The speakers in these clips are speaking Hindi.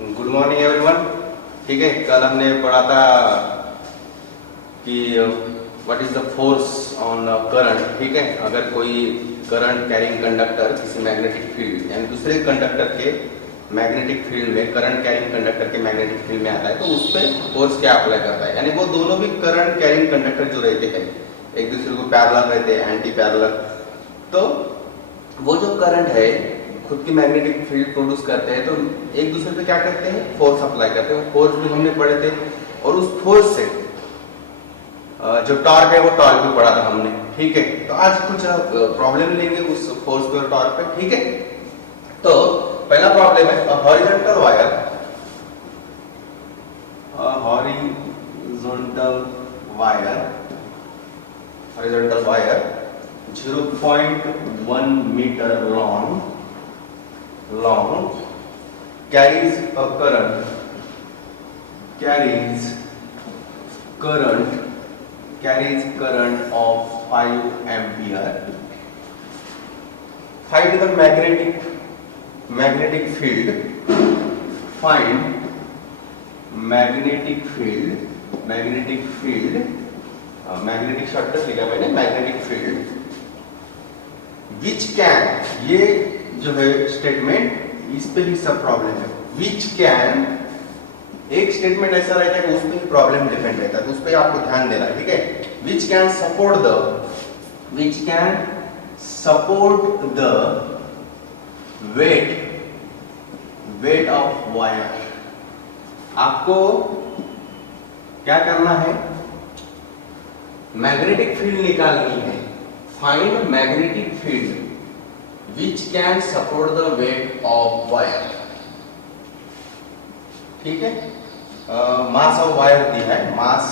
Good morning everyone. ठीक है, कल हमने पढ़ा था कि what is the force on current. ठीक है, अगर कोई करंट कैरिंग कंडक्टर किसी मैग्नेटिक फील्ड यानी दूसरे कंडक्टर के मैग्नेटिक फील्ड में करंट कैरिंग कंडक्टर के मैग्नेटिक फील्ड में आता है तो उस पर फोर्स क्या अप्लाई करता है। यानी वो दोनों भी करंट कैरिंग कंडक्टर जो रहते हैं एक दूसरे को पैरेलल रहते हैं, एंटी पैरेलल। तो वो जो करंट है खुद की मैग्नेटिक फील्ड प्रोड्यूस करते हैं तो एक दूसरे पे क्या करते हैं, फोर्स अप्लाई करते हैं। फोर्स भी हमने पढ़े थे और उस फोर्स से जो टॉर्क है वो टॉर्क भी पढ़ा था हमने। ठीक है, तो आज कुछ प्रॉब्लम लेंगे उस फोर्स पे और टॉर्क पे। ठीक है, तो पहला प्रॉब्लम है horizontal wire, horizontal wire 0.1 meter long carries current of 5 ampere. Find the magnetic field. Magnetic shortcut लिखा मैंने, मैग्नेटिक फील्ड विच कैन, ये जो है स्टेटमेंट इस पे भी सब प्रॉब्लम है। विच कैन, एक स्टेटमेंट ऐसा रहता है कि उस पे प्रॉब्लम डिपेंड रहता है तो उस पे आपको ध्यान देना है। ठीक है, which can support the weight of wire. आपको क्या करना है, मैग्नेटिक फील्ड निकालनी है। Find magnetic field which can support the weight of wire. ठीक है, मास ऑफ वायर दी है, mass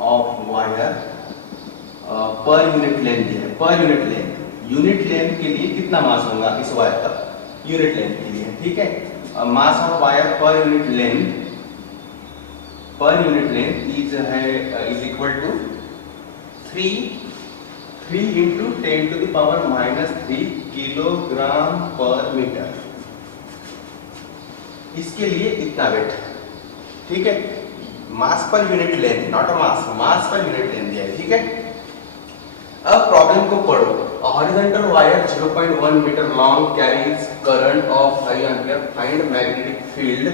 of wire per unit length दी है। पर यूनिट लेंथ के लिए कितना मास होगा इस वायर का, यूनिट लेंथ के लिए। ठीक है, mass of wire per unit length is equal to 3 into 10 to the power minus 3 kilogram per metre. इसके लिए इतना वेट। ठीक है, mass per unit length, not mass per unit length दिया है। ठीक है, अब प्रॉब्लम को पढ़ो। Horizontal wire 0.1 metre long carries current of 5 ampere. Find magnetic field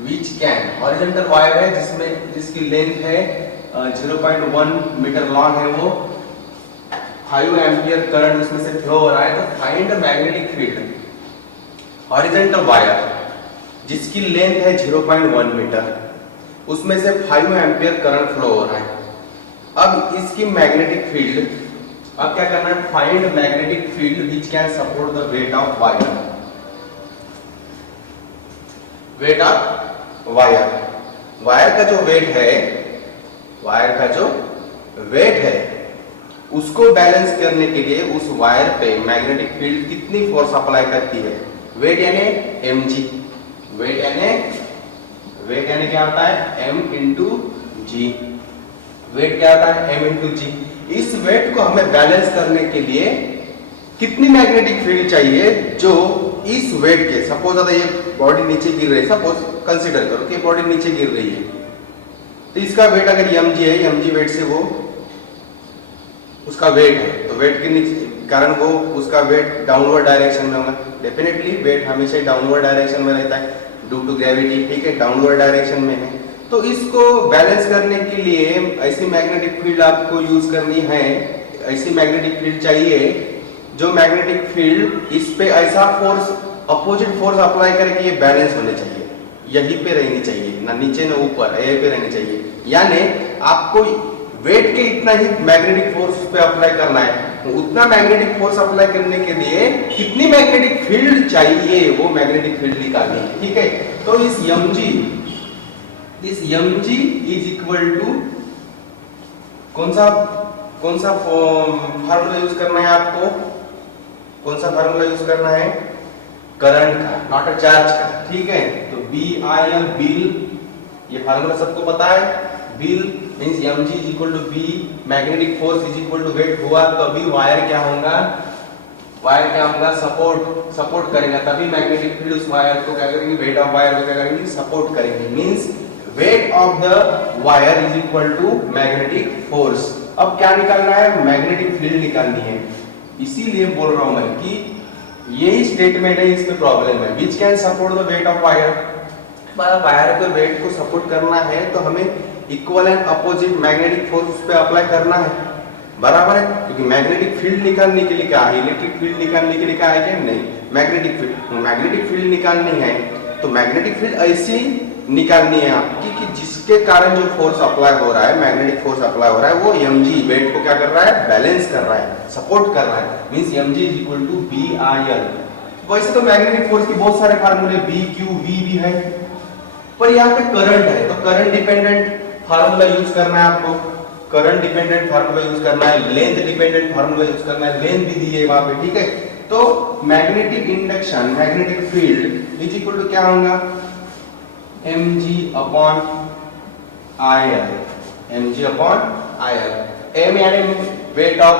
which can, horizontal wire है जिसकी लेंथ है 0.1 मीटर लॉन्ग है, वो 5 एम्पीयर करंट उसमें से फ्लो हो रहा है। तो find magnetic field. Horizontal wire जिसकी लेंथ है 0.1 मीटर, उसमें से 5 एम्पीयर करंट फ्लो हो रहा है। अब इसकी मैग्नेटिक फील्ड, अब क्या करना है, find magnetic field which can support the weight of wire. Wait of wire का जो वेट है उसको बैलेंस करने के लिए उस वायर पे मैग्नेटिक फील्ड कितनी फोर्स अप्लाई करती है। वेट यानी mg, वेट यानी क्या होता है, m इंटू जी। वेट क्या होता है, m इंटू जी। इस वेट को हमें बैलेंस करने के लिए कितनी मैग्नेटिक फील्ड चाहिए जो इस वेट के, सपोज अगर ये बॉडी नीचे गिर रही है, सपोज कंसीडर करो कि बॉडी नीचे गिर रही है तो इसका वेट अगर mg है, mg वेट से वो उसका वेट है तो वेट के नीचे कारण वो उसका वेट डाउनवर्ड डायरेक्शन में होगा। डेफिनेटली वेट हमेशा डाउनवर्ड डायरेक्शन में रहता है ड्यू टू ग्रेविटी। ठीक है, डाउनवर्ड डायरेक्शन में है तो इसको बैलेंस करने के लिए ऐसी मैग्नेटिक फील्ड आपको यूज करनी है। ऐसी मैग्नेटिक फील्ड चाहिए जो मैग्नेटिक फील्ड इस पे ऐसा फोर्स, अपोजिट फोर्स अप्लाई करे कि ये बैलेंस होने चाहिए, यहीं पे रहनी चाहिए, ना नीचे ना ऊपर, यहीं पे रहनी चाहिए। यानी आपको वेट के इतना ही मैग्नेटिक फोर्स उस पे अप्लाई करना है। तो उतना मैग्नेटिक फोर्स अप्लाई करने के लिए कितनी मैग्नेटिक फील्ड चाहिए वो मैग्नेटिक फील्ड निकालनी है। ठीक है, तो इस mg इज इक्वल टू कौन सा फार्मूला यूज करना है आपको, कौन सा फार्मूला यूज करना है, करंट का, नॉट अ चार्ज का। ठीक है, तो BIL, बिल, ये फार्मूला सबको पता है। BIL means mg is equal to b, magnetic force is equal to weight हुआ तभी वायर क्या होगा, वायर क्या होगा, सपोर्ट करेगा, तभी मैग्नेटिक फील्ड उस वायर को क्या करेंगे, वेट ऑफ वायर को क्या करेंगे, सपोर्ट करेंगे। Means weight of the wire is equal to magnetic force. अब क्या निकालना है, मैग्नेटिक फील्ड निकालनी है। इसीलिए बोल रहा हूं मैं कि यही स्टेटमेंट है, इसमें प्रॉब्लम है। Which can support the weight of wire. Wire के वेट को सपोर्ट करना है तो हमें equal and opposite magnetic force उस पर अप्लाई करना है, बराबर है। क्योंकि मैग्नेटिक फील्ड निकालने के लिए क्या है, इलेक्ट्रिक फील्ड निकालने के लिए क्या है क्या, नहीं, मैग्नेटिक फील्ड निकालनी है तो मैग्नेटिक फील्ड ऐसी निकालनी है आपकी कि जिसके कारण जो फोर्स अप्लाई हो रहा है, मैग्नेटिक फोर्स अप्लाई हो रहा है, वो mg वेट को क्या कर रहा है, बैलेंस कर रहा है, सपोर्ट कर रहा है। Means mg is equal to BIL। वैसे तो मैग्नेटिक फोर्स के बहुत सारे फार्मूले B, Q, V भी है, पर यहाँ पे करंट है तो करंट डिपेंडेंट फार्मूला यूज करना है आपको, करंट डिपेंडेंट फार्मूला यूज करना है, लेंथ डिपेंडेंट फार्मूला यूज करना है, लेंथ भी दी है वहां पे, ठीक है। तो magnetic induction, magnetic field is equal to क्या होगा, mg upon IL, mg upon IL। m यानी वेट ऑफ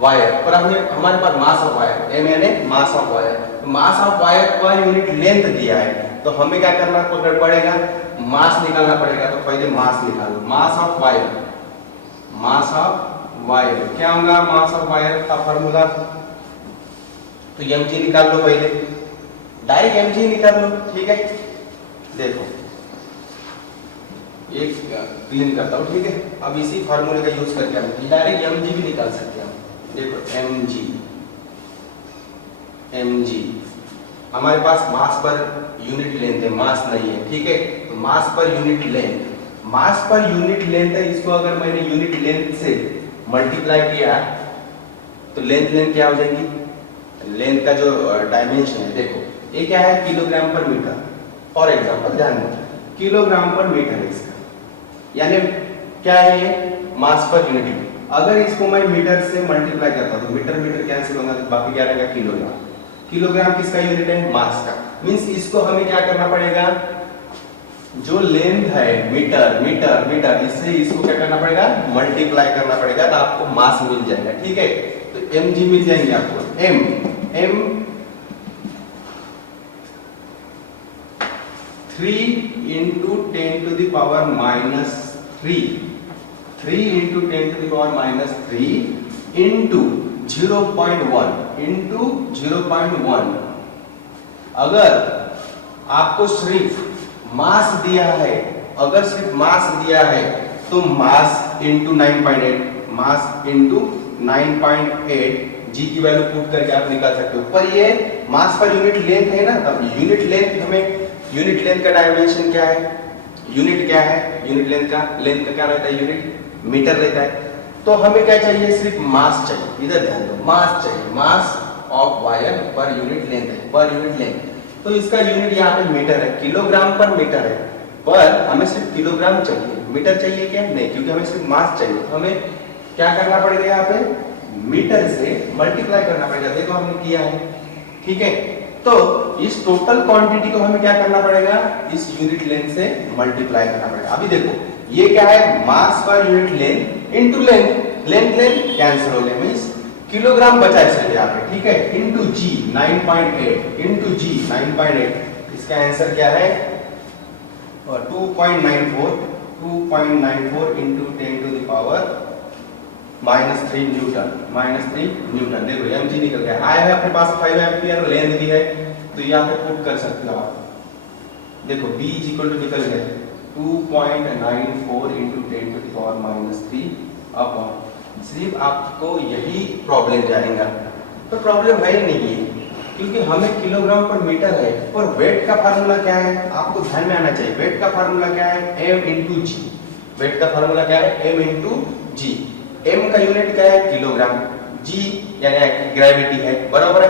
वायर, पर हमारे पास मास ऑफ वायर, m यानी mass of wire, mass of wire per unit length दिया है तो हमें क्या करना पड़ेगा, मास निकालना पड़ेगा। तो पहले मास निकालो, मास of wire, mass of wire क्या होगा, मास ऑफ वायर का फार्मूला, तो mg निकाल लो, पहले डायरेक्ट mg निकाल लो, ठीक है। देखो एक क्लीन करता हूं, ठीक है। अब इसी फार्मूले का यूज करके हम डायरेक्ट mg भी निकाल सकते हैं। देखो mg हमारे पास मास पर यूनिट लेंथ है, मास नहीं है, ठीक है। तो मास पर यूनिट लेंथ, मास पर यूनिट लेंथ है, इसको अगर मैंने यूनिट लेंथ से मल्टीप्लाई किया तो लेंथ क्या हो जाएगी, लेंथ का जो डायमेंशन है, देखो ये क्या है, kilogram per metre, for example ध्यान दें, किलोग्राम पर मीटर है इसका, यानी क्या है ये, मास पर यूनिट। अगर इसको मैं मीटर से मल्टीप्लाई करता हूं तो मीटर कैंसिल होगा, तो बाकी क्या रहेगा, किलोग्राम। किलोग्राम किसका यूनिट है, मास का। मींस इसको हमें क्या करना पड़ेगा, जो लेंथ है मीटर इससे इसको क्या करना पड़ेगा, मल्टीप्लाई करना पड़ेगा, तो आपको मास मिल जाएगा, ठीक है। तो mg मिल जाएंगे आपको, m 3 into 10 to the power minus 3 into 10 to the power minus 3 into 0.1 अगर आपको सिर्फ मास दिया है, अगर सिर्फ मास दिया है तो मास इंटू 9.8, मास इंटू 9.8 जी की वैल्यू पुट करके आप निकाल सकते हो। पर ये मास पर यूनिट लेंथ है ना, तब यूनिट लेंथ हमें, यूनिट लेंथ का डायमेंशन क्या है, यूनिट क्या है, यूनिट लेंथ का क्या रहता है, यूनिट मीटर रहता है। तो हमें क्या चाहिए, सिर्फ मास चाहिए, इधर ध्यान दो, मास चाहिए, मास of wire per unit length है, पर यूनिट लेंथ। तो इसका यूनिट यहाँ पे मीटर है, किलोग्राम पर मीटर है, पर हमें सिर्फ किलोग्राम चाहिए, मीटर चाहिए क्या, नहीं, क्योंकि हमें सिर्फ मास चाहिए। तो हमें क्या करना पड़ेगा, यहाँ पे मीटर से मल्टीप्लाई करना पड़ेगा, देखो हमने किया है, ठीक है। तो इस टोटल क्वांटिटी को हमें क्या करना पड़ेगा, इस यूनिट लेंथ से मल्टीप्लाई करना पड़ेगा। अभी देखो ये क्या है, mass per unit length into length cancel हो गया, मींस किलोग्राम बचा इसके यहाँ पे, ठीक है, इनटू जी 9.8 इनटू जी 9.8, इसका आंसर क्या है 2.94 into 10 to the power -3 newton. देखो mg निकल गया, आया है अपने पास 5 एम्पियर, लेंथ भी है, तो यहाँ पे पुट कर सकते हो आप। देखो b इज इक्वल टू निकल गया 2.94 into 10 to the power -3 upon, सिर्फ आपको यही प्रॉब्लम जानेगा, पर प्रॉब्लम है नहीं है, क्योंकि हमें किलोग्राम पर मीटर है। और वेट का फार्मूला क्या है, आपको ध्यान में आना चाहिए, वेट का फार्मूला क्या है, m इंटू जी। वेट का फार्मूला क्या है, m इंटू जी। m का यूनिट क्या है, किलोग्राम, g यानी ग्रेविटी है, बराबर है।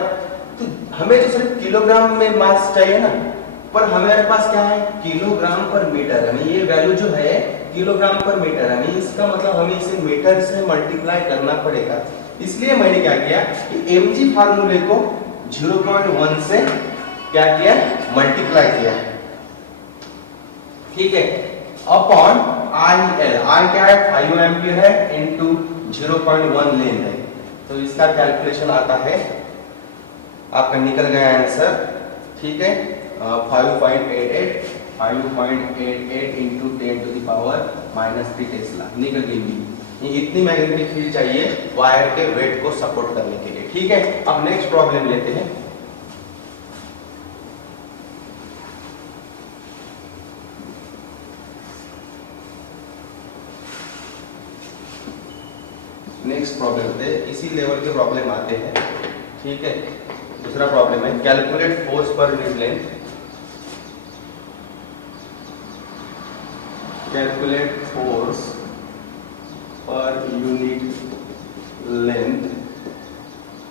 तो हमें तो सिर्फ किलोग्राम में मास चाहिए ना, पर हमारे पास क्या है, किलोग्राम पर मीटर। हमें ये वैल्यू जो है किलोग्राम पर मीटर, हमें इसका मतलब हमें इसे मीटर से मल्टीप्लाई करना पड़ेगा। इसलिए मैंने क्या किया कि mg फार्मूले को 0.1 से क्या किया, मल्टीप्लाई किया, ठीक है, अपॉन IL। I क्या है, 5 एम्पियर है, इनटू 0.1 लेंथ है, तो इसका कैलकुलेशन आता है आपका निकल गया आंसर, ठीक है। 5.88 इंटू 10⁻³ टेस्ला निकल गई। ये इतनी मैग्नेटिक फील्ड चाहिए वायर के वेट को सपोर्ट करने के लिए, ठीक है। अब नेक्स्ट प्रॉब्लम लेते हैं। नेक्स्ट प्रॉब्लम पे इसी लेवल के प्रॉब्लम आते हैं, ठीक है। दूसरा प्रॉब्लम है कैलकुलेट फोर्स पर यूनिट लेंथ। कैलकुलेट फोर्स पर यूनिट लेंथ।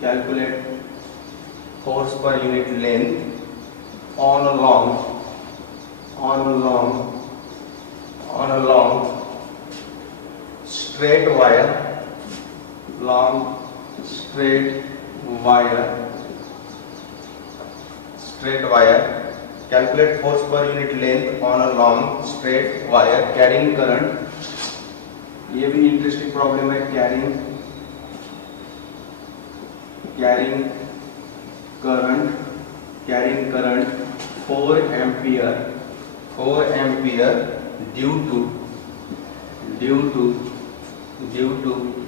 कैलकुलेट फोर्स पर unit length on a long straight wire, long straight wire. Calculate force per unit length on a long straight wire carrying current. ये भी इंटरेस्टिंग प्रॉब्लम है। carrying current 4 ampere due to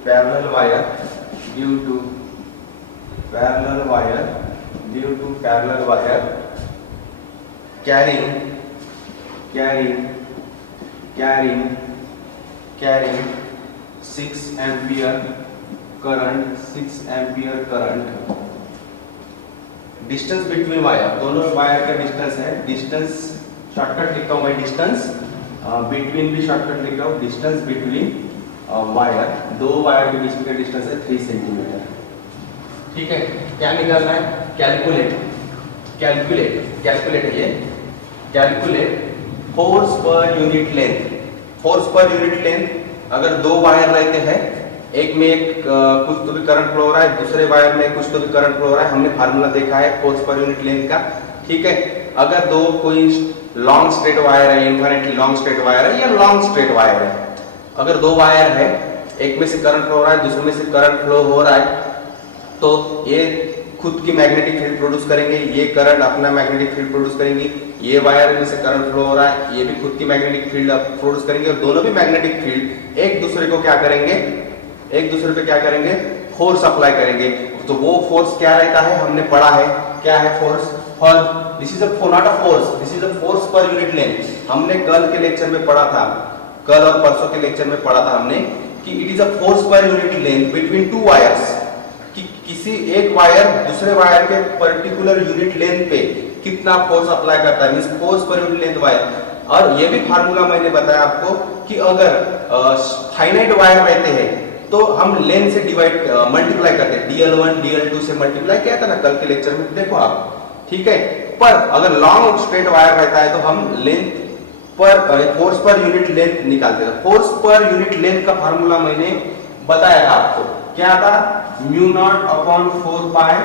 parallel wire carrying 6 ampere current। Distance between wire, दोनों वायर का डिस्टेंस है। डिस्टेंस शॉर्टकट लिखता हूं मैं, डिस्टेंस बिटवीन भी शॉर्टकट लिख रहा हूं। डिस्टेंस बिटवीन वायर, दो वायर के बीच का डिस्टेंस है 3 सेंटीमीटर, ठीक है। क्या निकालना है? कैलकुलेट ये कैलकुलेट फोर्स पर यूनिट लेंथ। अगर दो वायर रहते हैं, एक में कुछ तो भी करंट फ्लो हो रहा है, दूसरे वायर में कुछ तो भी करंट फ्लो हो रहा है। हमने फार्मूला देखा है फोर्स पर यूनिट लेंथ का, ठीक है। अगर दो कोई लॉन्ग स्ट्रेट वायर है, इन्फिनिटली लॉन्ग स्ट्रेट वायर है या लॉन्ग स्ट्रेट वायर है, अगर दो वायर है, एक में से करंट फ्लो हो रहा है, दूसरे में से करंट फ्लो हो रहा है, तो ये खुद की मैग्नेटिक फील्ड प्रोड्यूस करेंगे, ये करंट अपना मैग्नेटिक फील्ड प्रोड्यूस करेंगी। ये वायर में से करंट फ्लो हो रहा है, ये भी खुद की मैग्नेटिक फील्ड प्रोड्यूस करेंगे, और दोनों भी मैग्नेटिक फील्ड एक दूसरे पे क्या करेंगे? फोर्स अप्लाई करेंगे। तो वो फोर्स क्या रहता है, हमने पढ़ा है क्या है force. This is not a force, this is a force पर यूनिट लेंथ। हमने कल के लेक्चर में पढ़ा था, कल और परसों के लेक्चर में पढ़ा था हमने कि इट इज अ फोर्स पर unit length between two wires, कि किसी एक वायर दूसरे वायर के पर्टिकुलर यूनिट लेंथ पे कितना फोर्स अप्लाई करता है, मींस फोर्स पर यूनिट लेंथ वायर। और ये भी फार्मूला मैंने बताया आपको कि अगर फाइनाइट वायर रहते हैं तो हम लेंथ से मल्टीप्लाई करते हैं, DL1 DL2 से मल्टीप्लाई किया था ना कल के लेक्चर में, देखो आप, ठीक है। पर अगर लॉन्ग स्ट्रेट वायर रहता है तो हम लेंथ पर फोर्स पर यूनिट लेंथ निकालते हैं। फोर्स पर यूनिट लेंथ का फार्मूला मैंने बताया था आपको, क्या था? μ0/4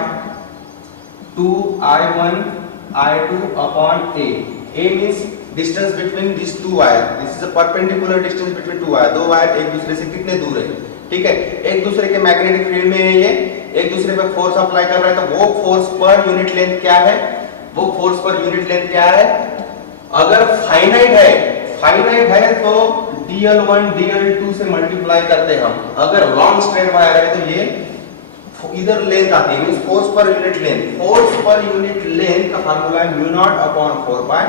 2I1 I2 upon A। A means distance between these two wire, this is a perpendicular distance between two wire। दो वायर एक दूसरे से कितने दूर है, ठीक है। एक दूसरे के मैग्नेटिक फील्ड में है, ये एक दूसरे पे फोर्स अप्लाई कर रहा है, तो वो फोर्स पर यूनिट लेंथ क्या है? अगर फाइनाइट है तो DL1 DL2 से मल्टीप्लाई करते हैं हम। अगर लॉन्ग स्ट्रेट वायर है तो ये इधर लेंथ आती है, मींस फोर्स पर यूनिट लेंथ का फार्मूला है μ0/4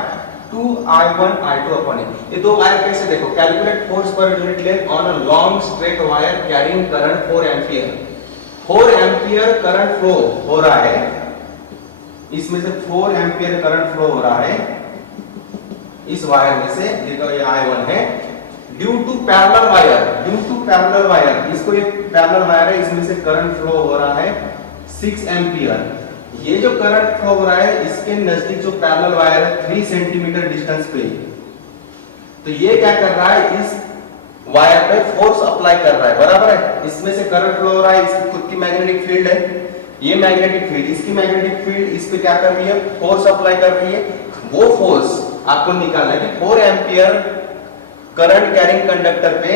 2I1 I2 upon A। ये दो वायर कैसे देखो, कैलकुलेट फोर्स पर unit length on a long straight wire carrying current 4 ampere. 4 ampere current flow हो रहा है, इसमें से 4 एम्पियर करंट फ्लो हो रहा है इस वायर में से, देखो ये I1 है, ड्यू टू पैरेलल वायर, इसको ये पैरेलल वायर है, इसमें से करंट फ्लो हो रहा है 6 एम्पियर। ये जो करंट फ्लो हो रहा है इसके नजदीक जो पैरेलल वायर है 3 सेंटीमीटर डिस्टेंस पे, तो ये क्या कर रहा है, इस वायर पे फोर्स अप्लाई कर रहा है, बराबर है। इसमें से करंट फ्लो हो रहा है, इसकी खुद की मैग्नेटिक फील्ड है, ये मैग्नेटिक फील्ड, इसकी मैग्नेटिक फील्ड इस पे क्या कर रही है, फोर्स अप्लाई कर रही है। वो फोर्स आपको निकालना है कि 4 एम्पियर करंट कैरिंग कंडक्टर पे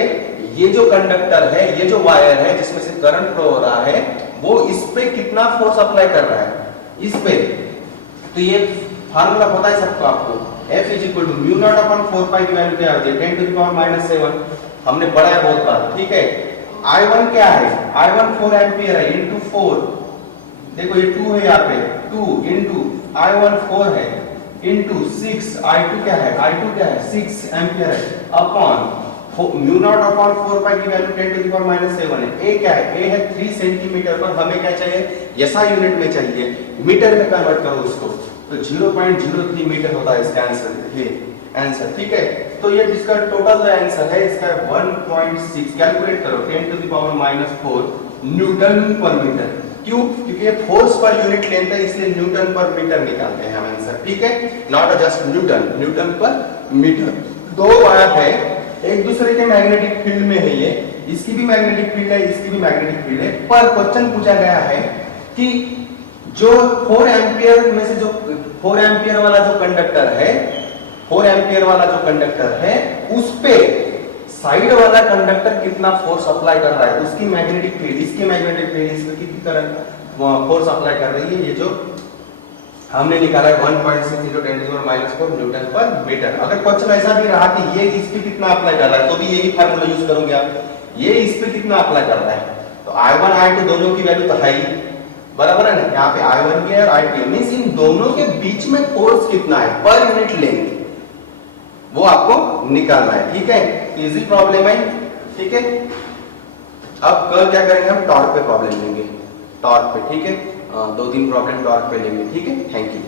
ये जो कंडक्टर है, ये जो वायर है जिसमें से करंट फ्लो हो रहा है, वो इस पे कितना फोर्स अप्लाई कर रहा है। इस पे, तो ये फार्मूला पता है सबको आपको, F is equal to mu not upon 4 pi की वैल्यू क्या होती है 10 टू द पावर -7, हमने पढ़ा है बहुत बार, ठीक है। I1 क्या है, I1 4 एम्पियर है इनटू 4, देखो ये 2 है यहाँ पे, 2 इनटू I1 4 है इनटू 6, I2 क्या है, I2 क्या है 6 एम्पियर है upon mu not upon 4 pi की वैल्यू 10 टू द पावर -7 है। ए क्या है, ए है 3 सेंटीमीटर पर, हमें क्या चाहिए एसआई यूनिट में चाहिए, मीटर में कन्वर्ट करो उसको, तो 0.03 मीटर होता है इसका आंसर, ये आंसर, ठीक है। तो ये जिसका टोटल जो आंसर है इसका 1.6, कैलकुलेट करो 10 टू द पावर -4 न्यूटन पर मीटर। क्यों, क्योंकि ये फोर्स पर यूनिट लेंथ है इसलिए न्यूटन पर मीटर निकालते हैं हम आंसर, ठीक है, नॉट जस्ट न्यूटन, न्यूटन पर मीटर। दो वायर है एक दूसरे के मैग्नेटिक फील्ड में है, ये इसकी भी मैग्नेटिक फील्ड है इसकी भी मैग्नेटिक फील्ड है, पर क्वेश्चन पूछा गया है कि जो 4 एम्पियर में से जो 4 एम्पियर वाला जो कंडक्टर है, 4 एम्पियर वाला जो कंडक्टर है उस पे साइड वाला कंडक्टर कितना फोर्स अप्लाई कर रहा है, उसकी मैग्नेटिक फील्ड, इसकी मैग्नेटिक फील्ड इस पे कितनी करंट फोर्स अप्लाई कर रही है, ये जो हमने निकाला है 1.6 × 10⁻⁴ न्यूटन पर मीटर। अगर क्वेश्चन ऐसा भी रहा कि ये इस पे कितना अप्लाई कर रहा है तो भी यही फार्मूला यूज करोगे आप, ये इस पे कितना अप्लाई कर रहा है, तो I1 I2 दोनों की वैल्यू तो है ही, बराबर है ना, यहाँ पे I1 की और I2 मींस इन दोनों के बीच में फोर्स कितना है पर यूनिट लेंथ, वो आपको निकालना है, ठीक है। इजी प्रॉब्लम है, ठीक है। अब कल क्या करेंगे हम, टॉर्क पे प्रॉब्लम लेंगे, टॉर्क पे, ठीक है, 2-3 प्रॉब्लम टॉर्क पे लेंगे, ठीक है। Thank you.